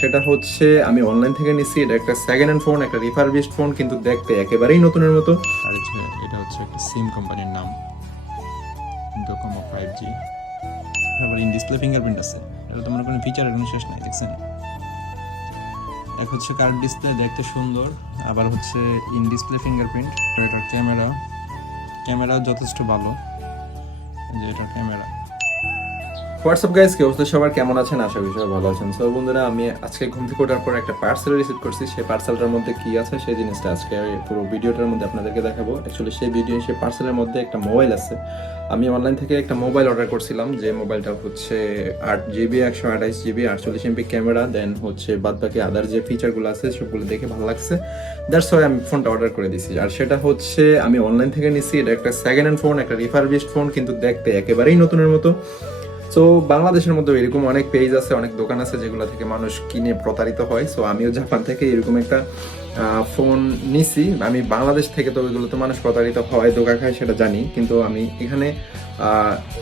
সেটা হচ্ছে আমি অনলাইন থেকে নিছি, এটা একটা সেকেন্ড হ্যান্ড ফোন একটা রিফারবিশড ফোন কিন্তু দেখতে একেবারেই নতুনের মতো। আর এটা হচ্ছে একটা সিম কোম্পানির নাম। ডোকোমো ফাইভ জি তারপর ইন ডিসপ্লে ফিঙ্গারপ্রিন্ট আছে। এটা তো মনে কোনো ফিচারের কোনো শেষ নাই, দেখছেন? এক হচ্ছে কার্ড ডিসপ্লে দেখতে সুন্দর। আবার হচ্ছে ইন ডিসপ্লে ফিঙ্গারপ্রিন্ট এটার ক্যামেরা ক্যামেরাও যথেষ্ট ভালো। যে এটার ক্যামেরা হোয়াটসঅ্যাপ গাইজ কি অবস্থা? সবার কেমন আছেন? আশা সবাই ভালো আছেন। সো বন্ধুরা, আমি আজকে ঘুম থেকে ওঠার পর একটা পার্সেল রিসিভ করছি। সেই পার্সেলটার মধ্যে কি আছে, সেই জিনিসটা আজকে পুরো ভিডিওটার মধ্যে আপনাদেরকে দেখাবো। অ্যাকচুয়ালি সেই ভিডিও সেই পার্সেলের মধ্যে একটা মোবাইল আছে। আমি অনলাইন থেকে একটা মোবাইল অর্ডার করছিলাম, যে মোবাইলটা হচ্ছে আট জিবি একশো আঠাইশ জিবি আটচল্লিশ এমপি ক্যামেরা দেন হচ্ছে বাদ বাকি আদার যে ফিচারগুলো আছে, সবগুলো দেখে ভালো লাগছে। দ্যাটস ওয়াই আমি ফোনটা অর্ডার করে দিছি। আর সেটা হচ্ছে, আমি অনলাইন থেকে নিছি। এটা একটা সেকেন্ড হ্যান্ড ফোন একটা রিফারবিশড ফোন কিন্তু দেখতে একেবারেই নতুনের মতো। সো বাংলাদেশের মধ্যে এরকম অনেক পেজ আছে, অনেক দোকান আছে যেগুলো থেকে মানুষ কিনে প্রতারিত হয়। সো আমিও জাপান থেকে এরকম একটা ফোন নিছি। আমি বাংলাদেশ থেকে তো ওইগুলোতে মানুষ প্রতারিত হয় দোকা খায় সেটা জানি। কিন্তু আমি এখানে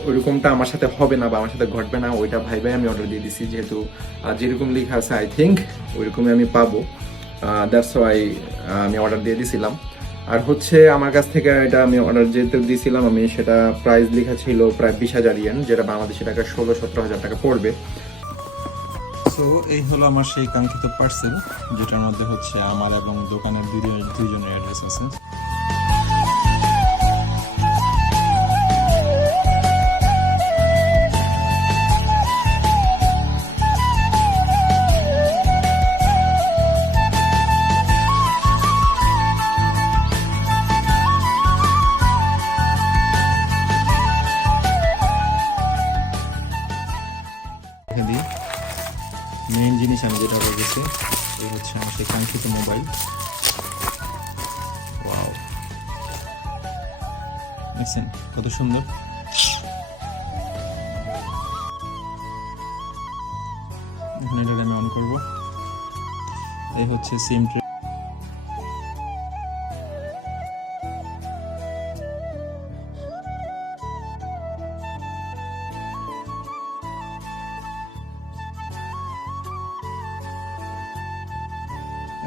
ওইরকমটা আমার সাথে হবে না বা আমার সাথে ঘটবে না, ওইটা ভাই ভাই আমি অর্ডার দিয়ে দিছি। যেহেতু যেরকম লেখা আছে আই থিঙ্ক ওইরকমই আমি পাবো। দ্যাটস ওয়াই আমি অর্ডার দিয়ে দিছিলাম। আর হচ্ছে আমার কাছ থেকে এটা আমি অর্ডার যেতে দিয়েছিলাম আমি সেটা প্রাইস লেখা ছিল প্রায় বিশ হাজার ইয়েন যেটা বাংলাদেশি টাকা ষোলো সতেরো হাজার টাকা পড়বে। সো এই হলো আমার সেই কাঙ্ক্ষিত পার্সেল যেটার মধ্যে হচ্ছে আমার এবং দোকানের দুজনের অ্যাড্রেস আছে। দেখে দিই। মেন জিনিস আমি যেটা বলেছি এই হচ্ছে আমার সেই কাঙ্ক্ষিত মোবাইল দেখছেন কত সুন্দর। এখন এটাকে আমি অন করব। এই হচ্ছে সিম ট্রে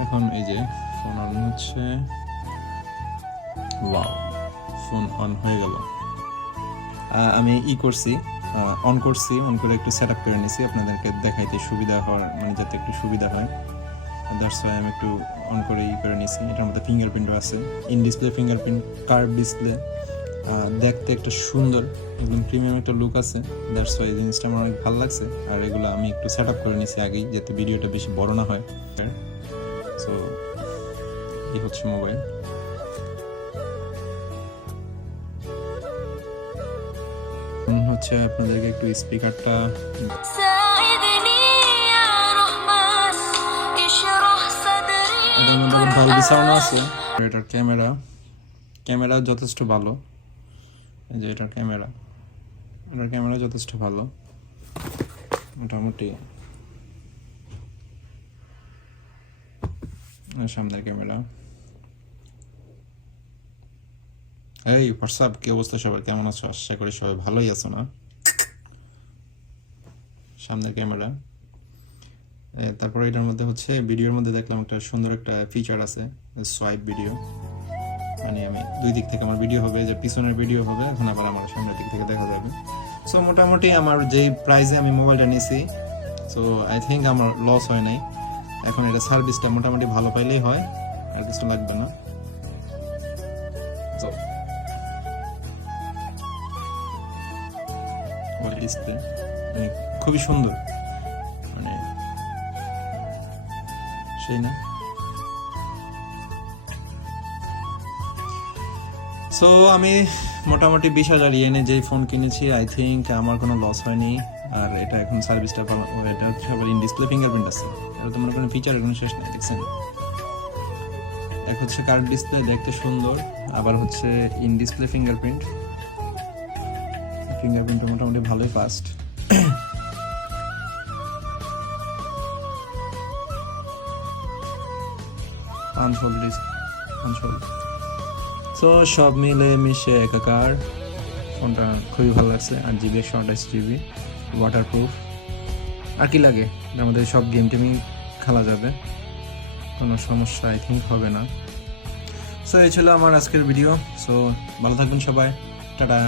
এখন এই যে ফোন অন হচ্ছে। ওয়াও ফোন অন হয়ে গেল। আমি ই করছি অন করছি অন করে একটু সেট আপ করে নিছি। আপনাদেরকে দেখাইতে সুবিধা হওয়ার মানে যাতে একটু সুবিধা হয়। দ্যাটস ওয়াই আমি একটু অন করে ই করে নিছি। এটার মধ্যে ফিঙ্গারপ্রিন্টও আছে। In display fingerprint curve display দেখতে একটা সুন্দর, একদম প্রিমিয়াম একটা লুক আছে। দ্যাটস ওয়াই জিনিসটা আমার অনেক ভালো লাগছে। আর এগুলো আমি একটু সেট আপ করে নিছি আগেই, যাতে ভিডিওটা বেশি বড় না হয়। সো এই হচ্ছে হচ্ছে আপনাদেরকে একটু স্পিকারটা আছে। এটার ক্যামেরা ক্যামেরা যথেষ্ট ভালো। এই যে এটার ক্যামেরা এটার ক্যামেরা যথেষ্ট ভালো। মোটামুটি। সামনের ক্যামেরা এই হোয়াটসঅ্যাপ কি অবস্থা সবার? কেমন আছো? আশা করি সবাই ভালোই আছো, না? সামনের ক্যামেরা। তারপরে এটার মধ্যে হচ্ছে ভিডিওর মধ্যে দেখলাম একটা সুন্দর একটা ফিচার আছে সোয়াইপ ভিডিও মানে আমি দুই দিক থেকে আমার ভিডিও হবে, যে পিছনের ভিডিও হবে, এখন আবার আমার সামনের দিক থেকে দেখা যাবে। সো মোটামুটি আমার যেই প্রাইসে আমি মোবাইলটা নিয়েছি সো আই থিঙ্ক আমার লস হয় নাই। এখন এটা সার্ভিসটা মোটামুটি ভালো পাইলেই হয় আর কিছু লাগবে না। মানে খুবই সুন্দর। মানে সেই না? সো আমি মোটামুটি বিশ হাজার ইয়েনে যেই ফোন কিনেছি আই থিঙ্ক আমার কোনো লস হয়নি। আর এটা এখন সার্ভিসটা ভালো এটা আবার ইন ডিসপ্লে ফিঙ্গারপ্রিন্ট আছে। এটা তো মনে ফিচারের কোনো শেষ নেই, দেখছেন? এক হচ্ছে কার্ড ডিসপ্লে দেখতে সুন্দর, আবার হচ্ছে ইন ডিসপ্লে ফিঙ্গারপ্রিন্ট ফিঙ্গারপ্রিন্টটা মোটামুটি ভালোই ফাস্ট তো সব মিলে মিশে একাকার। ফোনটা খুবই ভালো লাগছে আর জিবি একশো আঠাশ জিবি ওয়াটারপ্রুফ আর কি লাগে? আমাদের সব গেম টেমই খেলা যাবে। কোনো সমস্যা আই থিঙ্ক হবে না। সো এই ছিল আমার আজকের ভিডিও সো ভালো থাকবেন সবাই। টাটা।